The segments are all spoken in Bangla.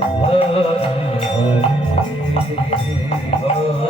Hare Hare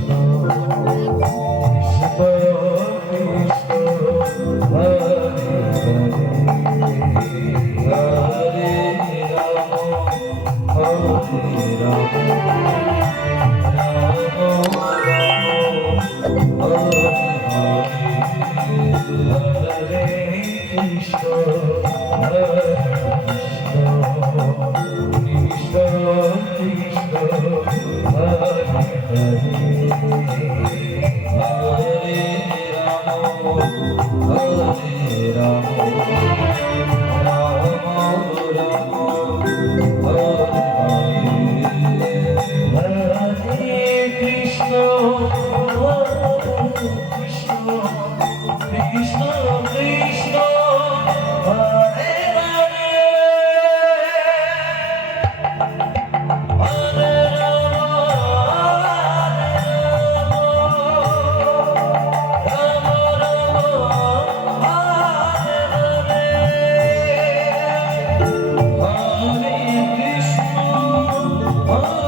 Oh.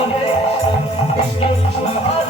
Thank you.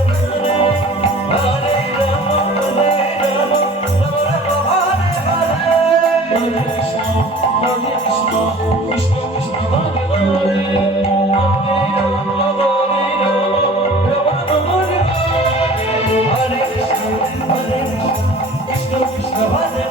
સભા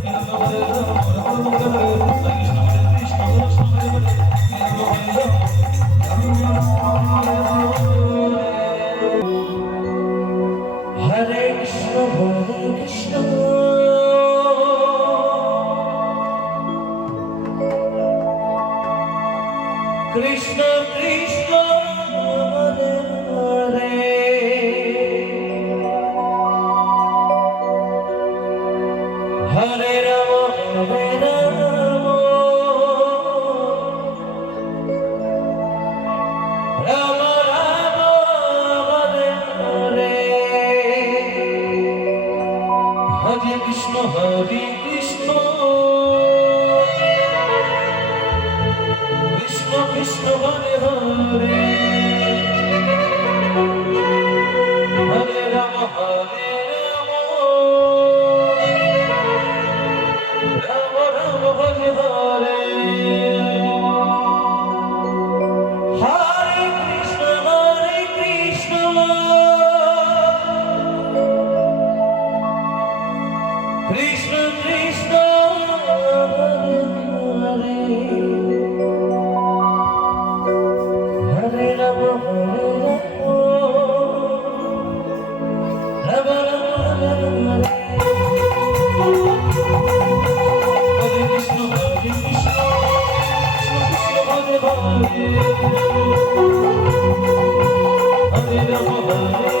ভরে ভরে Hare Rama Hare